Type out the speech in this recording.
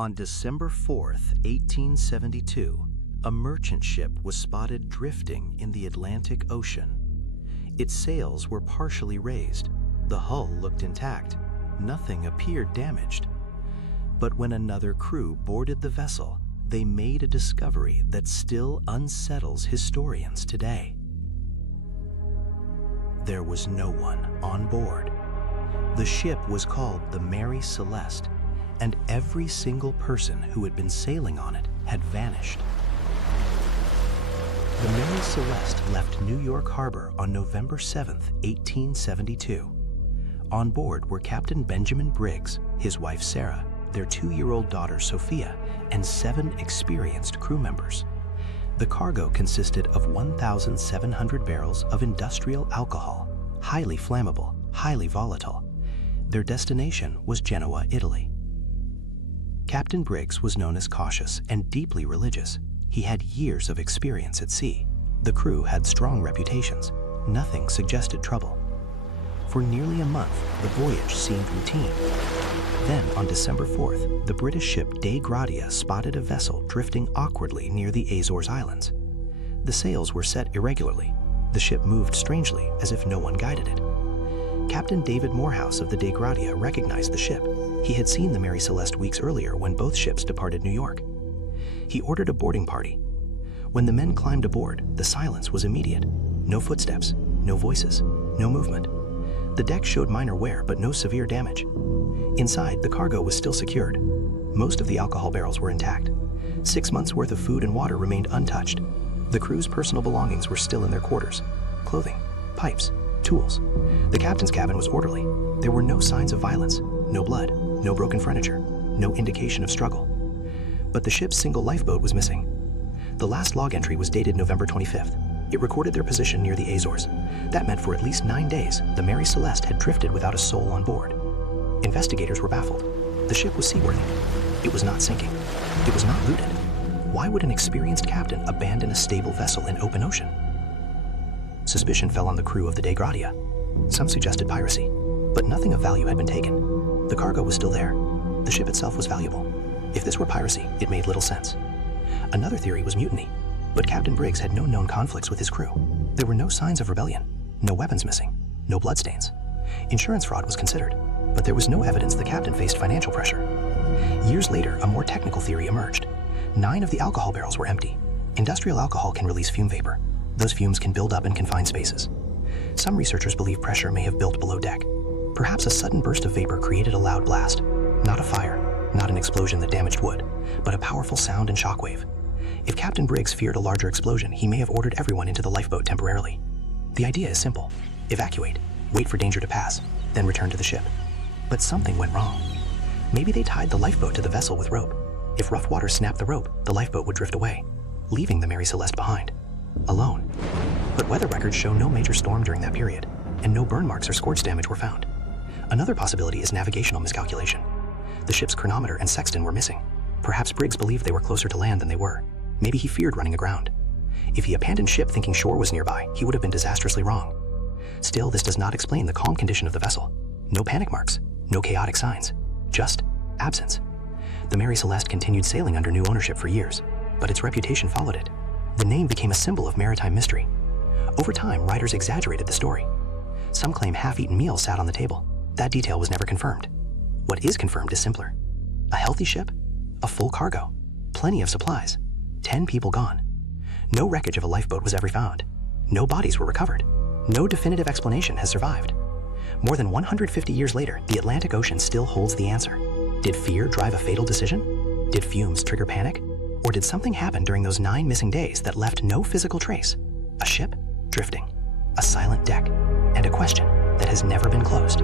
On December 4th, 1872, a merchant ship was spotted drifting in the Atlantic Ocean. Its sails were partially raised. The hull looked intact. Nothing appeared damaged. But when another crew boarded the vessel, they made a discovery that still unsettles historians today. There was no one on board. The ship was called the Mary Celeste, and every single person who had been sailing on it had vanished. The Mary Celeste left New York Harbor on November 7th, 1872. On board were Captain Benjamin Briggs, his wife Sarah, their 2-year-old daughter Sophia, and 7 experienced crew members. The cargo consisted of 1,700 barrels of industrial alcohol, highly flammable, highly volatile. Their destination was Genoa, Italy. Captain Briggs was known as cautious and deeply religious. He had years of experience at sea. The crew had strong reputations. Nothing suggested trouble. For nearly a month, the voyage seemed routine. Then, on December 4th, the British ship Dei Gratia spotted a vessel drifting awkwardly near the Azores Islands. The sails were set irregularly. The ship moved strangely, as if no one guided it. Captain David Morehouse of the Dei Gratia recognized the ship. He had seen the Mary Celeste weeks earlier when both ships departed New York. He ordered a boarding party. When the men climbed aboard, the silence was immediate. No footsteps, no voices, no movement. The deck showed minor wear, but no severe damage. Inside, the cargo was still secured. Most of the alcohol barrels were intact. 6 months' worth of food and water remained untouched. The crew's personal belongings were still in their quarters: clothing, pipes, tools. The captain's cabin was orderly. There were no signs of violence, no blood, no broken furniture, no indication of struggle. But the ship's single lifeboat was missing. The last log entry was dated November 25th. It recorded their position near the Azores. That meant for at least 9 days, the Mary Celeste had drifted without a soul on board. Investigators were baffled. The ship was seaworthy. It was not sinking. It was not looted. Why would an experienced captain abandon a stable vessel in open ocean? Suspicion fell on the crew of the Dei Gratia. Some suggested piracy, but nothing of value had been taken. The cargo was still there. The ship itself was valuable. If this were piracy, it made little sense. Another theory was mutiny, but Captain Briggs had no known conflicts with his crew. There were no signs of rebellion, no weapons missing, no bloodstains. Insurance fraud was considered, but there was no evidence the captain faced financial pressure. Years later, a more technical theory emerged. 9 of the alcohol barrels were empty. Industrial alcohol can release fume vapor. Those fumes can build up in confined spaces. Some researchers believe pressure may have built below deck. Perhaps a sudden burst of vapor created a loud blast. Not a fire, not an explosion that damaged wood, but a powerful sound and shockwave. If Captain Briggs feared a larger explosion, he may have ordered everyone into the lifeboat temporarily. The idea is simple. Evacuate, wait for danger to pass, then return to the ship. But something went wrong. Maybe they tied the lifeboat to the vessel with rope. If rough water snapped the rope, the lifeboat would drift away, leaving the Mary Celeste behind, alone. But weather records show no major storm during that period, and no burn marks or scorch damage were found. Another possibility is navigational miscalculation. The ship's chronometer and sextant were missing. Perhaps Briggs believed they were closer to land than they were. Maybe he feared running aground. If he abandoned ship thinking shore was nearby, he would have been disastrously wrong. Still, this does not explain the calm condition of the vessel. No panic marks, no chaotic signs, just absence. The Mary Celeste continued sailing under new ownership for years, but its reputation followed it. The name became a symbol of maritime mystery. Over time, writers exaggerated the story. Some claim half-eaten meals sat on the table. That detail was never confirmed. What is confirmed is simpler. A healthy ship, a full cargo, plenty of supplies, 10 people gone. No wreckage of a lifeboat was ever found. No bodies were recovered. No definitive explanation has survived. More than 150 years later, the Atlantic Ocean still holds the answer. Did fear drive a fatal decision? Did fumes trigger panic? Or did something happen during those 9 missing days that left no physical trace? A ship drifting, a silent deck, and a question that has never been closed.